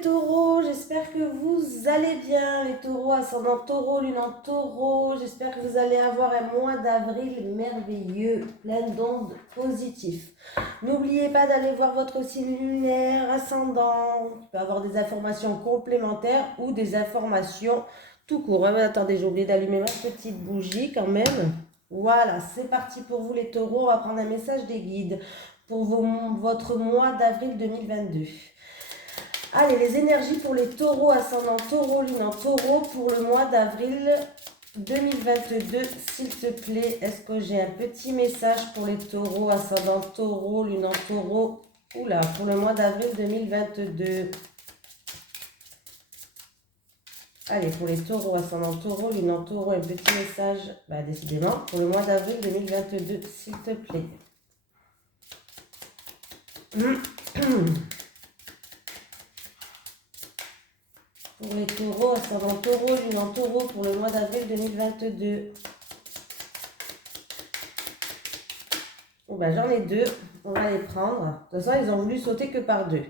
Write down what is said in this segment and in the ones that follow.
les taureaux, j'espère que vous allez bien. Les taureaux, ascendant taureau, lune en taureau, j'espère que vous allez avoir un mois d'avril merveilleux, plein d'ondes positives. N'oubliez pas d'aller voir votre signe lunaire, ascendant, tu peux avoir des informations complémentaires ou des informations tout court. Attendez, j'ai oublié d'allumer ma petite bougie quand même. Voilà, c'est parti pour vous les taureaux, on va prendre un message des guides pour votre mois d'avril 2022. Allez, les énergies pour les taureaux, ascendant taureau, lune en taureau, pour le mois d'avril 2022, s'il te plaît. Est-ce que j'ai un petit message pour les taureaux, ascendant taureau, lune en taureau? Oula, pour le mois d'avril 2022. Allez, pour les taureaux, ascendant taureau, lune en taureau, un petit message, décidément, pour le mois d'avril 2022, s'il te plaît. Pour les taureaux, ascendant taureau, lune en taureau, pour le mois d'avril 2022. Bon, j'en ai deux, on va les prendre. De toute façon, ils ont voulu sauter que par deux.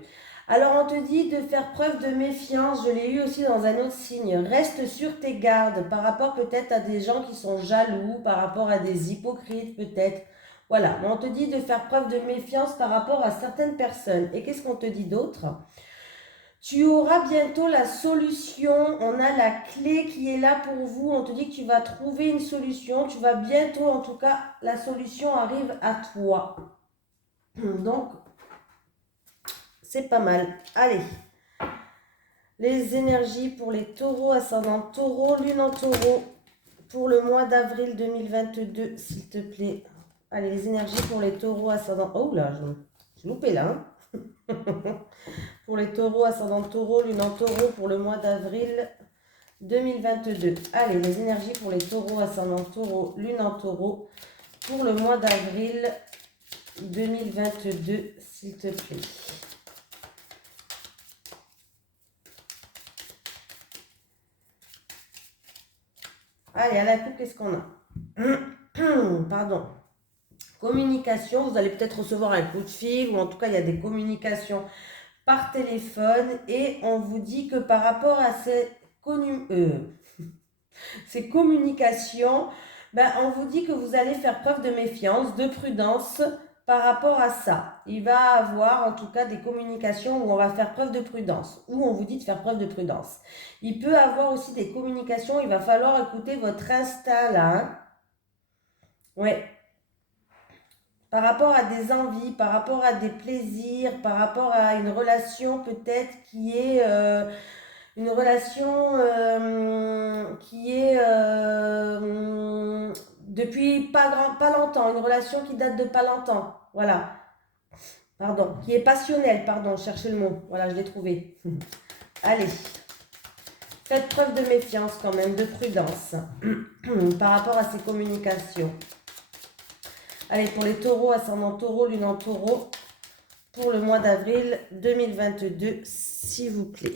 Alors, on te dit de faire preuve de méfiance. Je l'ai eu aussi dans un autre signe. Reste sur tes gardes par rapport peut-être à des gens qui sont jaloux, par rapport à des hypocrites peut-être. Voilà, mais on te dit de faire preuve de méfiance par rapport à certaines personnes. Et qu'est-ce qu'on te dit d'autre ? Tu auras bientôt la solution, on a la clé qui est là pour vous, on te dit que tu vas trouver une solution, tu vas bientôt, en tout cas, la solution arrive à toi. Donc, c'est pas mal. Allez, les énergies pour les taureaux, ascendant taureau, lune en taureau, pour le mois d'avril 2022, s'il te plaît. Allez, les énergies pour les taureaux, ascendant... Oh là, j'ai loupé là, hein. Pour les taureaux, ascendant taureau, lune en taureau, pour le mois d'avril 2022. Allez, les énergies pour les taureaux, ascendant taureau, lune en taureau, pour le mois d'avril 2022, s'il te plaît. Allez, à la coupe, qu'est-ce qu'on a? Pardon. Communication, vous allez peut-être recevoir un coup de fil, ou en tout cas, il y a des communications par téléphone, et on vous dit que par rapport à ces communications, on vous dit que vous allez faire preuve de méfiance, de prudence par rapport à ça. Il va avoir en tout cas des communications où on va faire preuve de prudence, où on vous dit de faire preuve de prudence. Il peut avoir aussi des communications, il va falloir écouter votre instinct là. Hein. Ouais. Par rapport à des envies, par rapport à des plaisirs, par rapport à une relation peut-être qui est... une relation qui est depuis pas longtemps, une relation qui date de pas longtemps, voilà, pardon, qui est passionnelle, pardon, cherchez le mot, voilà, je l'ai trouvé. Allez, faites preuve de méfiance quand même, de prudence par rapport à ces communications. Allez, pour les taureaux, ascendant taureau, lune en taureau, pour le mois d'avril 2022, s'il vous plaît.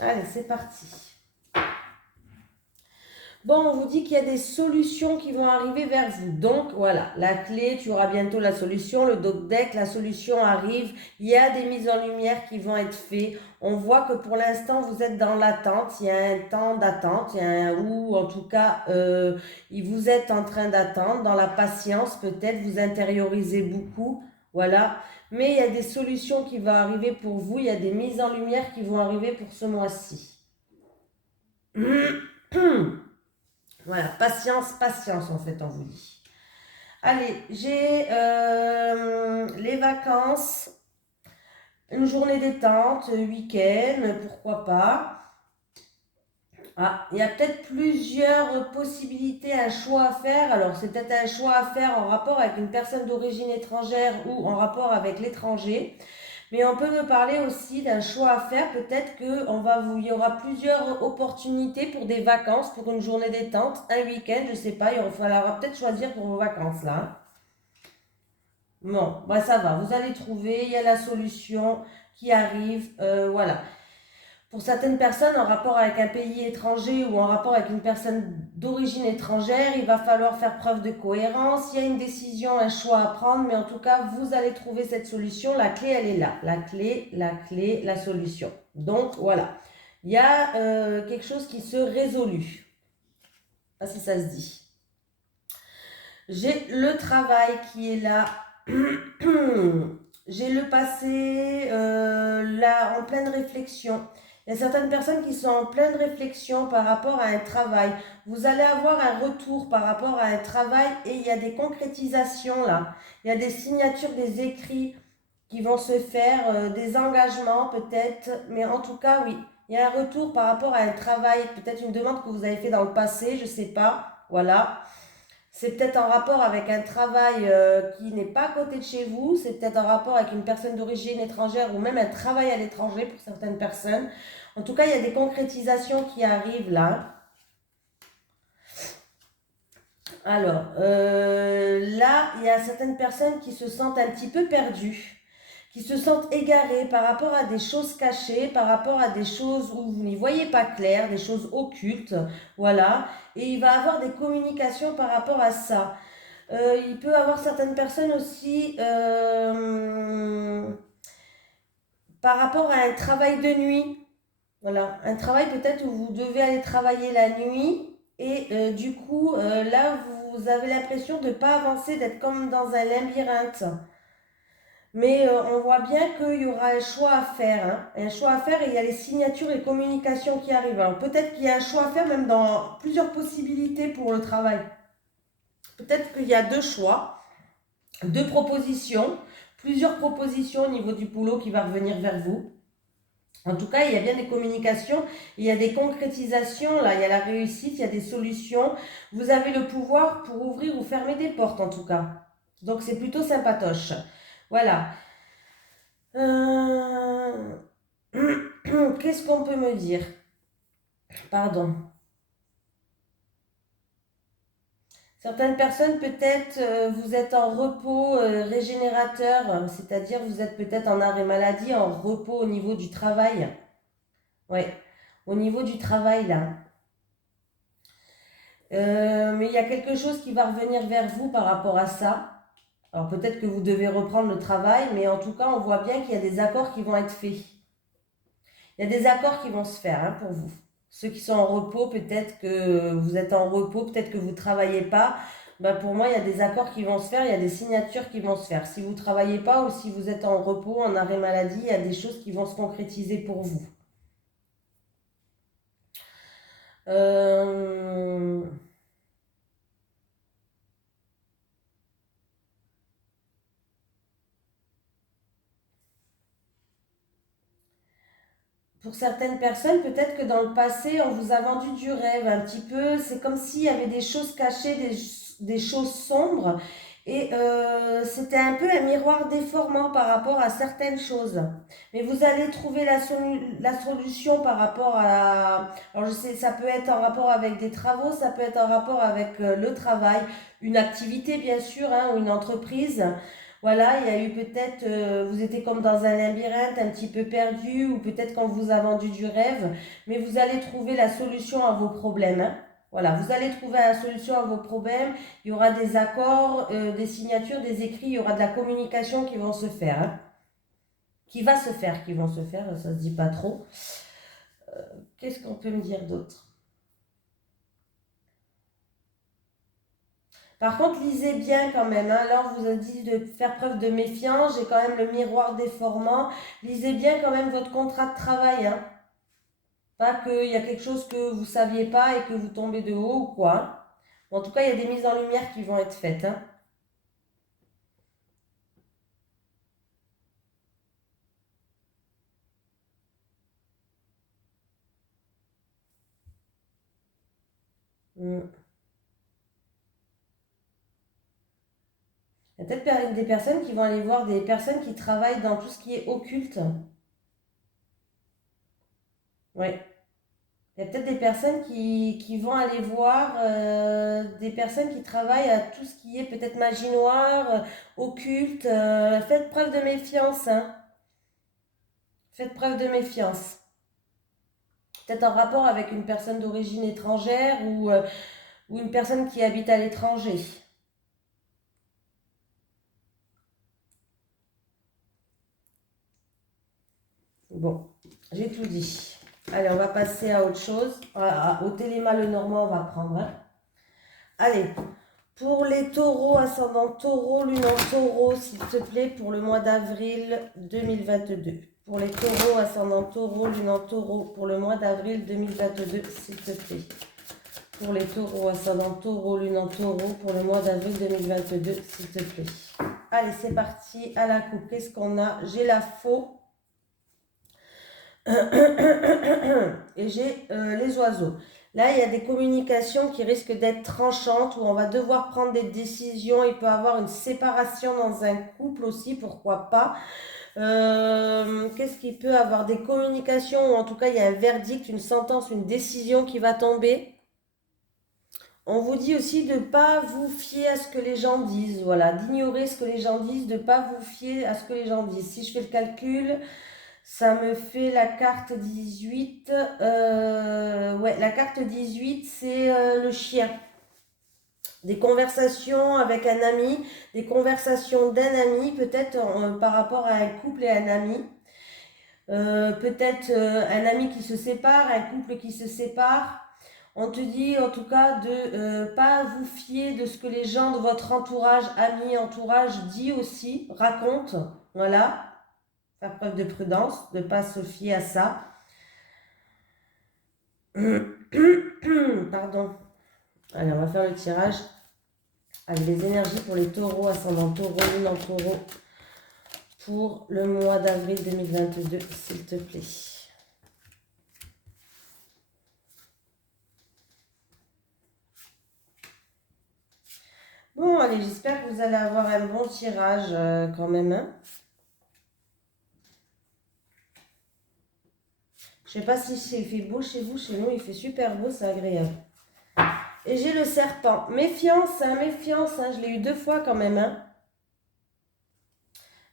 Allez, c'est parti. Bon, on vous dit qu'il y a des solutions qui vont arriver vers vous. Donc, voilà, la clé, tu auras bientôt la solution. Le deck, la solution arrive. Il y a des mises en lumière qui vont être faites. On voit que pour l'instant, vous êtes dans l'attente. Il y a un temps d'attente. Ou en tout cas, vous êtes en train d'attendre. Dans la patience, peut-être, vous intériorisez beaucoup. Voilà. Mais il y a des solutions qui vont arriver pour vous. Il y a des mises en lumière qui vont arriver pour ce mois-ci. Voilà, patience, patience en fait, on vous dit. Allez, j'ai les vacances, une journée détente, week-end, pourquoi pas. Ah, il y a peut-être plusieurs possibilités, un choix à faire. Alors, c'est peut-être un choix à faire en rapport avec une personne d'origine étrangère ou en rapport avec l'étranger. Mais on peut me parler aussi d'un choix à faire. Peut-être il y aura plusieurs opportunités pour des vacances, pour une journée détente, un week-end, je sais pas. Il faudra peut-être choisir pour vos vacances là, hein. Bon, bah ça va, vous allez trouver, il y a la solution qui arrive, voilà. Pour certaines personnes en rapport avec un pays étranger ou en rapport avec une personne d'origine étrangère, il va falloir faire preuve de cohérence. Il y a une décision, un choix à prendre, mais en tout cas, vous allez trouver cette solution. La clé, elle est là. La clé, la solution. Donc, voilà. Il y a quelque chose qui se résolue. Je sais pas si ça se dit. J'ai le travail qui est là. J'ai le passé là en pleine réflexion. Il y a certaines personnes qui sont en pleine réflexion par rapport à un travail. Vous allez avoir un retour par rapport à un travail et il y a des concrétisations là. Il y a des signatures, des écrits qui vont se faire, des engagements peut-être. Mais en tout cas, oui, il y a un retour par rapport à un travail, peut-être une demande que vous avez fait dans le passé, je ne sais pas. Voilà. C'est peut-être en rapport avec un travail qui n'est pas à côté de chez vous, c'est peut-être en rapport avec une personne d'origine étrangère ou même un travail à l'étranger pour certaines personnes. En tout cas, il y a des concrétisations qui arrivent là. Alors, là, il y a certaines personnes qui se sentent un petit peu perdues, qui se sentent égarées par rapport à des choses cachées, par rapport à des choses où vous n'y voyez pas clair, des choses occultes, voilà. Et il va y avoir des communications par rapport à ça. Il peut y avoir certaines personnes aussi par rapport à un travail de nuit. Voilà, un travail peut-être où vous devez aller travailler la nuit et du coup, là, vous avez l'impression de ne pas avancer, d'être comme dans un labyrinthe. Mais on voit bien qu'il y aura un choix à faire, hein. Un choix à faire et il y a les signatures et communications qui arrivent. Alors peut-être qu'il y a un choix à faire même dans plusieurs possibilités pour le travail. Peut-être qu'il y a deux choix. Deux propositions, plusieurs propositions au niveau du boulot qui va revenir vers vous. En tout cas, il y a bien des communications, il y a des concrétisations, là, il y a la réussite, il y a des solutions. Vous avez le pouvoir pour ouvrir ou fermer des portes, en tout cas. Donc, c'est plutôt sympatoche. Voilà. Qu'est-ce qu'on peut me dire? Pardon. Certaines personnes, peut-être, vous êtes en repos régénérateur, c'est-à-dire vous êtes peut-être en arrêt maladie, en repos au niveau du travail. Ouais, au niveau du travail, là. Mais il y a quelque chose qui va revenir vers vous par rapport à ça. Alors peut-être que vous devez reprendre le travail, mais en tout cas, on voit bien qu'il y a des accords qui vont être faits. Il y a des accords qui vont se faire, hein, pour vous. Ceux qui sont en repos, peut-être que vous êtes en repos, peut-être que vous ne travaillez pas. Ben pour moi, il y a des accords qui vont se faire, il y a des signatures qui vont se faire. Si vous ne travaillez pas ou si vous êtes en repos, en arrêt maladie, il y a des choses qui vont se concrétiser pour vous. Euh, Pour certaines personnes, peut-être que dans le passé, on vous a vendu du rêve un petit peu. C'est comme s'il y avait des choses cachées, des choses sombres. Et c'était un peu un miroir déformant par rapport à certaines choses. Mais vous allez trouver la solution par rapport à... Alors je sais, ça peut être en rapport avec des travaux, ça peut être en rapport avec le travail, une activité bien sûr, hein, ou une entreprise. Voilà, il y a eu peut-être, vous étiez comme dans un labyrinthe, un petit peu perdu, ou peut-être qu'on vous a vendu du rêve, mais vous allez trouver la solution à vos problèmes, hein. Voilà, vous allez trouver la solution à vos problèmes. Il y aura des accords, des signatures, des écrits, il y aura de la communication qui vont se faire, hein. Qui va se faire, qui vont se faire, ça se dit pas trop. Qu'est-ce qu'on peut me dire d'autre? Par contre, lisez bien quand même, hein. Là, on vous a dit de faire preuve de méfiance. J'ai quand même le miroir déformant. Lisez bien quand même votre contrat de travail, hein. Pas qu'il y a quelque chose que vous ne saviez pas et que vous tombez de haut ou quoi, hein. En tout cas, il y a des mises en lumière qui vont être faites, hein. Mm. Il y a peut-être des personnes qui vont aller voir des personnes qui travaillent dans tout ce qui est occulte. Ouais. Il y a peut-être des personnes qui vont aller voir des personnes qui travaillent à tout ce qui est peut-être magie noire, occulte. Faites preuve de méfiance, hein. Faites preuve de méfiance. Peut-être en rapport avec une personne d'origine étrangère ou une personne qui habite à l'étranger. Bon, j'ai tout dit. Allez, on va passer à autre chose. Au téléma le normand, on va prendre. Hein. Allez, pour les taureaux, ascendant taureau, lune en taureau, s'il te plaît, pour le mois d'avril 2022. Pour les taureaux, ascendant taureau, lune en taureau, pour le mois d'avril 2022, s'il te plaît. Pour les taureaux, ascendant taureau, lune en taureau, pour le mois d'avril 2022, s'il te plaît. Allez, c'est parti, à la coupe. Qu'est-ce qu'on a? J'ai la faux. Et j'ai les oiseaux. Là, il y a des communications qui risquent d'être tranchantes, où on va devoir prendre des décisions. Il peut y avoir une séparation dans un couple aussi, pourquoi pas. Qu'est-ce qu'il peut avoir? Des communications, ou en tout cas, il y a un verdict, une sentence, une décision qui va tomber. On vous dit aussi de ne pas vous fier à ce que les gens disent, voilà, d'ignorer ce que les gens disent, de ne pas vous fier à ce que les gens disent. Si je fais le calcul, ça me fait la carte 18. Ouais, la carte 18, c'est le chien. Des conversations avec un ami, des conversations d'un ami, peut-être par rapport à un couple et un ami. Peut-être un ami qui se sépare, un couple qui se sépare. On te dit en tout cas de pas vous fier de ce que les gens de votre entourage, amis, entourage, dit aussi, racontent. Voilà. Faire preuve de prudence, de ne pas se fier à ça. Pardon. Allez, on va faire le tirage avec les énergies pour les taureaux, ascendant taureau, lune en taureau, pour le mois d'avril 2022, s'il te plaît. Bon, allez, j'espère que vous allez avoir un bon tirage quand même. Hein. Je sais pas si il fait beau chez vous, chez nous, il fait super beau, c'est agréable. Et j'ai le serpent. Méfiance, méfiance, je l'ai eu 2 fois quand même. Hein.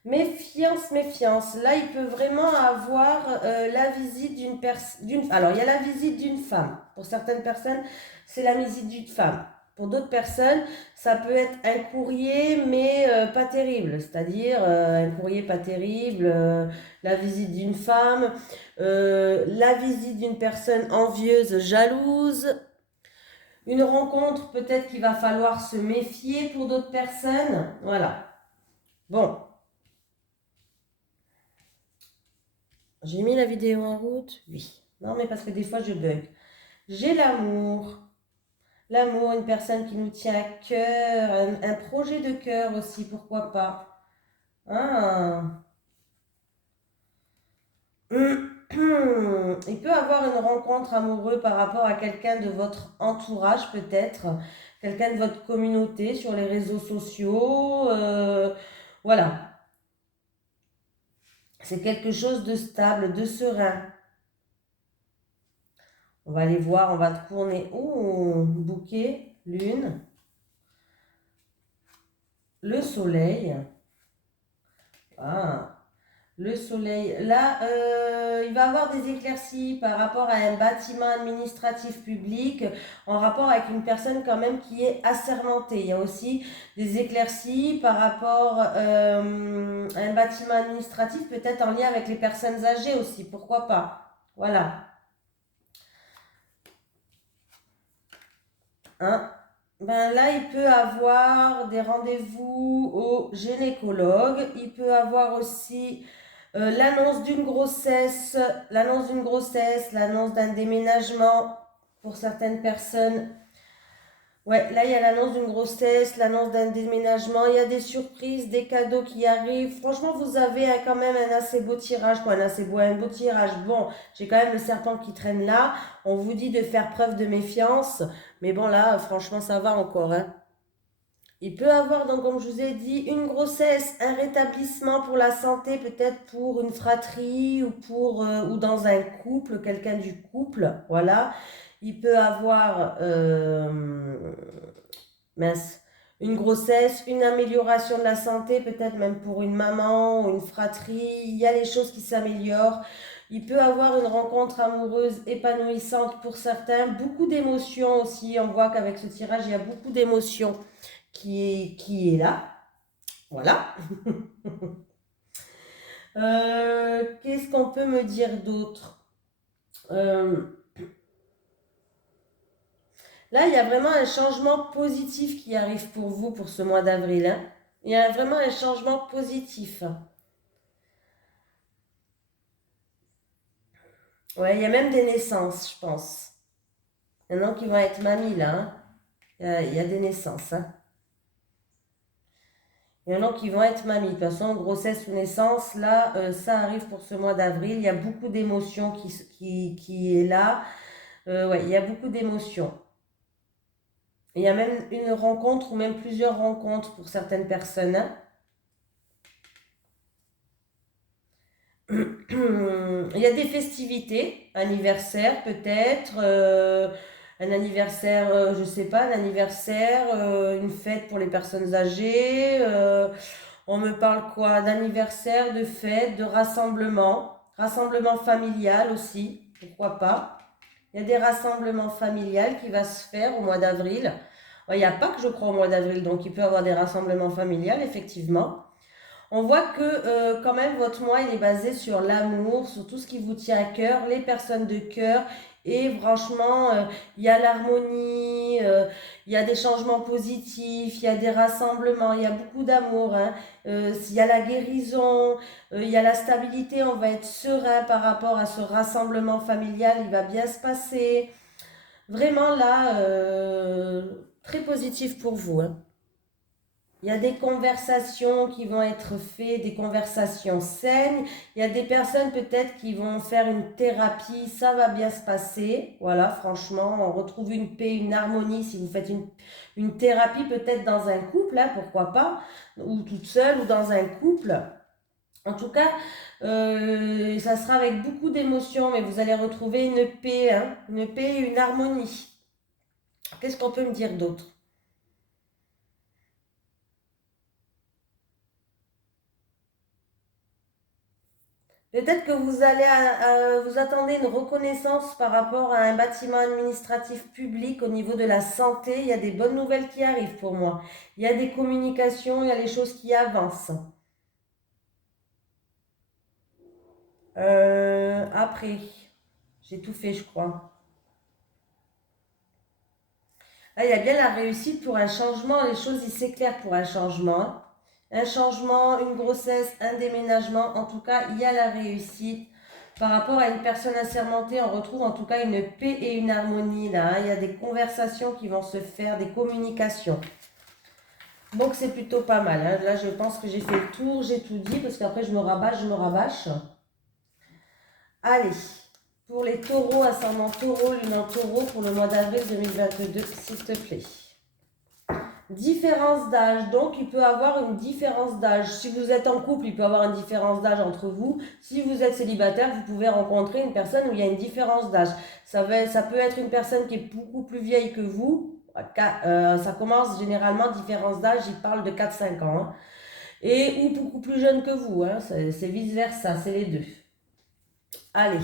Méfiance, méfiance. Là, il peut vraiment avoir la visite d'une personne. Alors, il y a la visite d'une femme. Pour certaines personnes, c'est la visite d'une femme. Pour d'autres personnes, ça peut être un courrier, mais pas terrible. C'est-à-dire un courrier pas terrible, la visite d'une femme, la visite d'une personne envieuse, jalouse. Une rencontre, peut-être qu'il va falloir se méfier pour d'autres personnes. Voilà. Bon. J'ai mis la vidéo en route? Oui. Non, mais parce que des fois, je bug. J'ai l'amour. L'amour, une personne qui nous tient à cœur. Un projet de cœur aussi, pourquoi pas. Ah. Il peut avoir une rencontre amoureuse par rapport à quelqu'un de votre entourage, peut-être. Quelqu'un de votre communauté sur les réseaux sociaux. Voilà. C'est quelque chose de stable, de serein. On va aller voir, on va tourner. Oh, bouquet, lune, le soleil. Ah, le soleil. Là, il va y avoir des éclaircies par rapport à un bâtiment administratif public, en rapport avec une personne quand même qui est assermentée. Il y a aussi des éclaircies par rapport à un bâtiment administratif, peut-être en lien avec les personnes âgées aussi, pourquoi pas. Voilà. Hein? Ben là, il peut avoir des rendez-vous au gynécologue. Il peut avoir aussi l'annonce d'une grossesse, l'annonce d'un déménagement pour certaines personnes. Ouais, là, il y a l'annonce d'une grossesse, l'annonce d'un déménagement. Il y a des surprises, des cadeaux qui arrivent. Franchement, vous avez quand même un assez beau tirage, quoi. Un beau tirage. Bon, j'ai quand même le serpent qui traîne là. On vous dit de faire preuve de méfiance. Mais bon, là, franchement, ça va encore, hein. Il peut avoir, donc, comme je vous ai dit, une grossesse, un rétablissement pour la santé, peut-être pour une fratrie ou, ou dans un couple, quelqu'un du couple, voilà. Il peut avoir mince, une grossesse, une amélioration de la santé, peut-être même pour une maman ou une fratrie. Il y a les choses qui s'améliorent. Il peut avoir une rencontre amoureuse épanouissante pour certains. Beaucoup d'émotions aussi. On voit qu'avec ce tirage, il y a beaucoup d'émotions qui est là. Voilà. Qu'est-ce qu'on peut me dire d'autre? Là, il y a vraiment un changement positif qui arrive pour vous pour ce mois d'avril, hein. Il y a vraiment un changement positif. Ouais, il y a même des naissances, je pense. Il y en a qui vont être mamies là, hein. Il y a des naissances, hein. Il y en a qui vont être mamies. De toute façon, grossesse ou naissance, là, ça arrive pour ce mois d'avril. Il y a beaucoup d'émotions qui est là. Ouais, il y a beaucoup d'émotions. Il y a même une rencontre ou même plusieurs rencontres pour certaines personnes, hein. Il y a des festivités, anniversaire peut-être, un anniversaire, je sais pas, un anniversaire, une fête pour les personnes âgées. On me parle quoi? D'anniversaire, de fête, de rassemblement familial aussi, pourquoi pas. Il y a des rassemblements familiales qui va se faire au mois d'avril. Il n'y a pas que je crois au mois d'avril, donc il peut y avoir des rassemblements familiales, effectivement. On voit que quand même votre mois il est basé sur l'amour, sur tout ce qui vous tient à cœur, les personnes de cœur. Et franchement, il y a l'harmonie, il y a des changements positifs, il y a des rassemblements, il y a beaucoup d'amour, hein. Il y a la guérison, il y a la stabilité, on va être serein par rapport à ce rassemblement familial, il va bien se passer. Vraiment là, très positif pour vous, hein. Il y a des conversations qui vont être faites, des conversations saines. Il y a des personnes peut-être qui vont faire une thérapie, ça va bien se passer. Voilà, franchement, on retrouve une paix, une harmonie si vous faites une thérapie peut-être dans un couple, hein, pourquoi pas, ou toute seule ou dans un couple. En tout cas, ça sera avec beaucoup d'émotions, mais vous allez retrouver une paix, hein, une paix et une harmonie. Qu'est-ce qu'on peut me dire d'autre? Peut-être que vous allez vous attendez une reconnaissance par rapport à un bâtiment administratif public au niveau de la santé. Il y a des bonnes nouvelles qui arrivent pour moi. Il y a des communications, il y a les choses qui avancent. Après, j'ai tout fait, je crois. Ah, il y a bien la réussite pour un changement. Les choses, il s'éclairent pour un changement, hein. Un changement, une grossesse, un déménagement. En tout cas, il y a la réussite. Par rapport à une personne assermentée, on retrouve en tout cas une paix et une harmonie là, hein. Il y a des conversations qui vont se faire, des communications. Donc c'est plutôt pas mal, hein. Là, je pense que j'ai fait le tour, j'ai tout dit, parce qu'après je me rabâche, je me rabâche. Allez, pour les taureaux, ascendant taureau, lune en taureau, pour le mois d'avril 2022, s'il te plaît. Différence d'âge, donc il peut avoir une différence d'âge. Si vous êtes en couple, il peut y avoir une différence d'âge entre vous. Si vous êtes célibataire, vous pouvez rencontrer une personne où il y a une différence d'âge. Ça peut être une personne qui est beaucoup plus vieille que vous. Ça commence généralement, différence d'âge, il parle de 4-5 ans, hein. Et ou beaucoup plus jeune que vous, hein. C'est vice-versa, c'est les deux. Allez.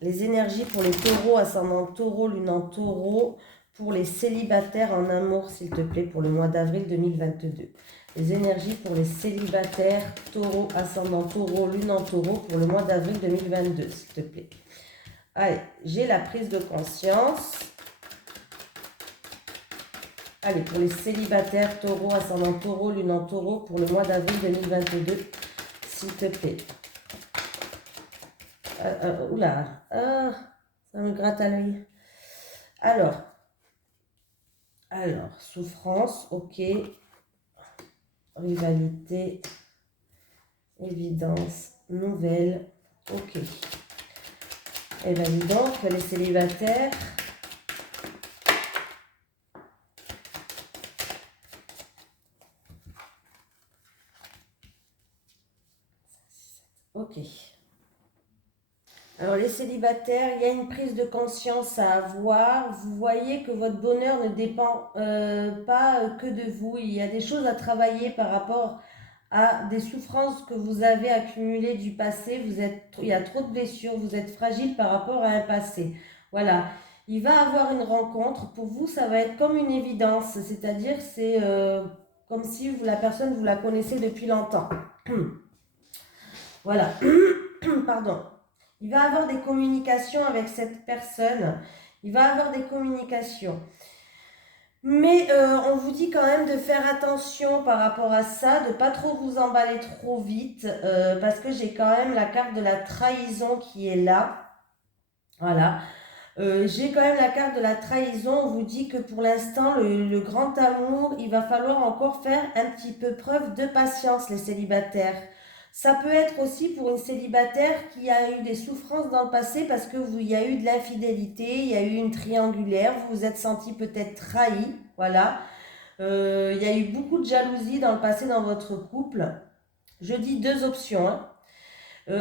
Les énergies pour les taureaux, ascendant taureau, lune en taureau, pour les célibataires en amour, s'il te plaît, pour le mois d'avril 2022. Les énergies pour les célibataires, taureau, ascendant taureau, lune en taureau, pour le mois d'avril 2022, s'il te plaît. Allez, j'ai la prise de conscience. Allez, pour les célibataires, taureau, ascendant taureau, lune en taureau, pour le mois d'avril 2022, s'il te plaît. Oula, ça me gratte à l'œil. Alors, souffrance, ok. Rivalité, évidence, nouvelle, ok. Et bien dis donc, les célibataires, Ok. Alors les célibataires, il y a une prise de conscience à avoir. Vous voyez que votre bonheur ne dépend pas que de vous. Il y a des choses à travailler par rapport à des souffrances que vous avez accumulées du passé. Il y a trop de blessures, vous êtes fragile par rapport à un passé. Voilà. Il va avoir une rencontre. Pour vous, ça va être comme une évidence. C'est-à-dire, c'est comme si la personne, vous la connaissez depuis longtemps. Voilà. Pardon. Il va avoir des communications avec cette personne. Il va avoir des communications. Mais on vous dit quand même de faire attention par rapport à ça, de pas trop vous emballer trop vite, parce que j'ai quand même la carte de la trahison qui est là. Voilà. J'ai quand même la carte de la trahison. On vous dit que pour l'instant, le grand amour, il va falloir encore faire un petit peu preuve de patience, les célibataires. Ça peut être aussi pour une célibataire qui a eu des souffrances dans le passé parce que il y a eu de l'infidélité, il y a eu une triangulaire, vous vous êtes senti peut-être trahi, voilà. Il y a eu beaucoup de jalousie dans le passé dans votre couple. Je dis deux options, hein.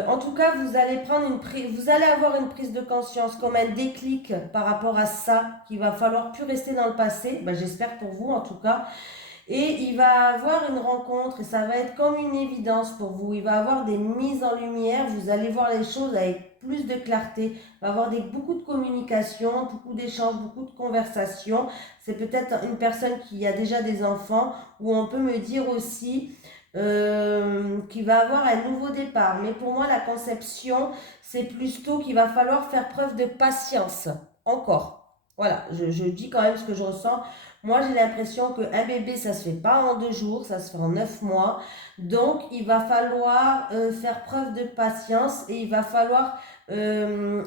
En tout cas, vous allez avoir une prise de conscience, comme un déclic par rapport à ça, qu'il va falloir plus rester dans le passé. Ben, j'espère pour vous en tout cas. Et il va avoir une rencontre et ça va être comme une évidence pour vous. Il va avoir des mises en lumière. Vous allez voir les choses avec plus de clarté. Il va avoir beaucoup de communication, beaucoup d'échanges, beaucoup de conversations. C'est peut-être une personne qui a déjà des enfants ou on peut me dire aussi qu'il va avoir un nouveau départ. Mais pour moi, la conception, c'est plutôt qu'il va falloir faire preuve de patience. Encore. Voilà, je dis quand même ce que je ressens. Moi, j'ai l'impression qu'un bébé, ça se fait pas en 2 jours, ça se fait en 9 mois. Donc, il va falloir faire preuve de patience et il va falloir euh,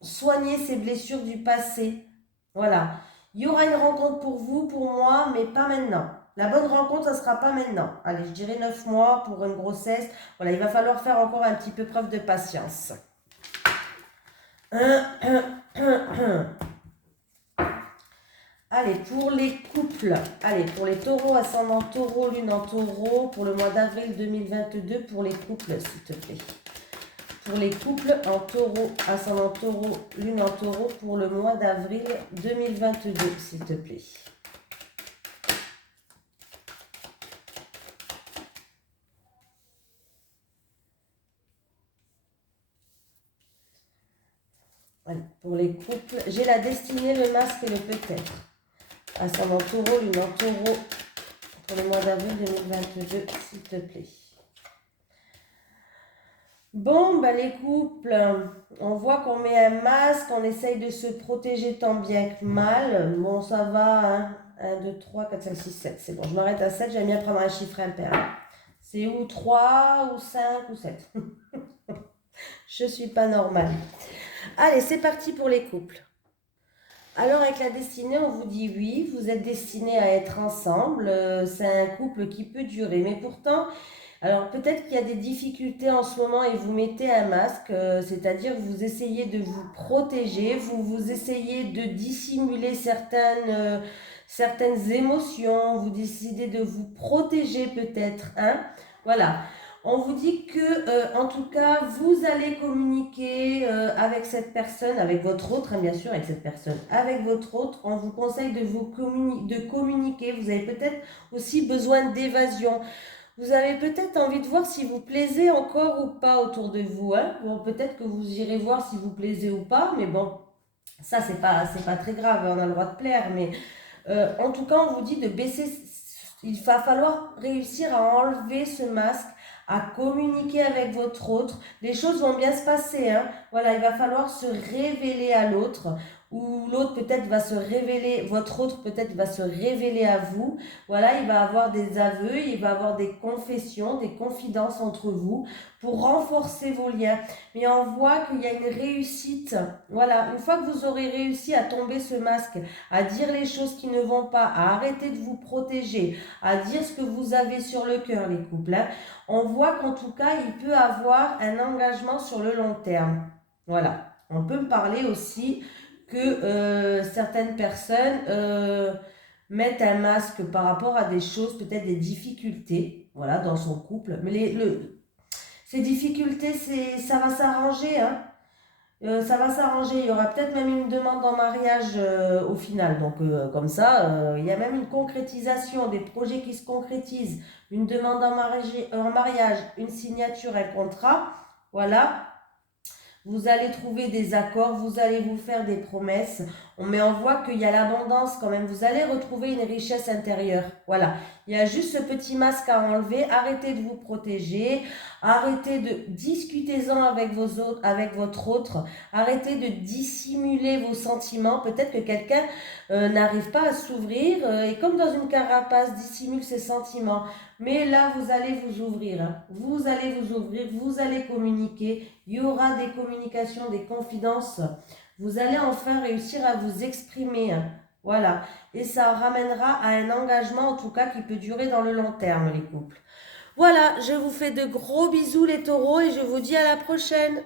soigner ses blessures du passé. Voilà. Il y aura une rencontre pour vous, pour moi, mais pas maintenant. La bonne rencontre, ça sera pas maintenant. Allez, je dirais 9 mois pour une grossesse. Voilà, il va falloir faire encore un petit peu preuve de patience. Allez, pour les couples, allez, pour les taureaux, ascendant taureau, lune en taureau, pour le mois d'avril 2022, pour les couples, s'il te plaît. Pour les couples en taureau, ascendant taureau, lune en taureau, pour le mois d'avril 2022, s'il te plaît. Allez, pour les couples, j'ai la destinée, le masque et le peut-être. Ascendant taureau, lune en taureau, pour le mois d'avril 2022, s'il te plaît. Bon, bah les couples, on voit qu'on met un masque, on essaye de se protéger tant bien que mal. Bon, ça va, hein. 1, 2, 3, 4, 5, 6, 7. C'est bon, je m'arrête à 7, j'aime bien prendre un chiffre impair. C'est ou 3, ou 5, ou 7. Je suis pas normale. Allez, c'est parti pour les couples. Alors avec la destinée, on vous dit oui, vous êtes destinés à être ensemble. C'est un couple qui peut durer, mais pourtant... Alors peut-être qu'il y a des difficultés en ce moment et vous mettez un masque, c'est-à-dire vous essayez de vous protéger, vous essayez de dissimuler certaines émotions, vous décidez de vous protéger peut-être, hein. Voilà. On vous dit que, en tout cas, vous allez communiquer avec cette personne, avec votre autre, hein, bien sûr, avec cette personne, avec votre autre. On vous conseille de communiquer. Vous avez peut-être aussi besoin d'évasion. Vous avez peut-être envie de voir si vous plaisez encore ou pas autour de vous, hein. Bon, peut-être que vous irez voir si vous plaisez ou pas, mais bon, ça c'est pas très grave, on a le droit de plaire, mais en tout cas on vous dit de baisser, il va falloir réussir à enlever ce masque, à communiquer avec votre autre. Les choses vont bien se passer, hein. Voilà, il va falloir se révéler à l'autre, ou l'autre peut-être va se révéler, votre autre peut-être va se révéler à vous. Voilà, il va avoir des aveux, il va avoir des confessions, des confidences entre vous pour renforcer vos liens. Mais on voit qu'il y a une réussite. Voilà, une fois que vous aurez réussi à tomber ce masque, à dire les choses qui ne vont pas, à arrêter de vous protéger, à dire ce que vous avez sur le cœur, les couples, hein, on voit qu'en tout cas, il peut avoir un engagement sur le long terme. Voilà, on peut me parler aussi que certaines personnes mettent un masque par rapport à des choses, peut-être des difficultés, voilà, dans son couple. Mais Ces difficultés, ça va s'arranger, hein. Ça va s'arranger. Il y aura peut-être même une demande en mariage au final. Donc, comme ça, il y a même une concrétisation, des projets qui se concrétisent. Une demande en mariage, une signature, un contrat. Voilà. Vous allez trouver des accords, vous allez vous faire des promesses, mais on voit qu'il y a l'abondance quand même. Vous allez retrouver une richesse intérieure. Voilà. Il y a juste ce petit masque à enlever. Arrêtez de vous protéger. Arrêtez de discuter-en avec avec votre autre. Arrêtez de dissimuler vos sentiments. Peut-être que quelqu'un n'arrive pas à s'ouvrir et comme dans une carapace, dissimule ses sentiments. Mais là, vous allez vous ouvrir, hein. Vous allez vous ouvrir, vous allez communiquer. Il y aura des communications, des confidences. Vous allez enfin réussir à vous exprimer, hein. Voilà. Et ça ramènera à un engagement, en tout cas, qui peut durer dans le long terme, les couples. Voilà, je vous fais de gros bisous, les taureaux, et je vous dis à la prochaine.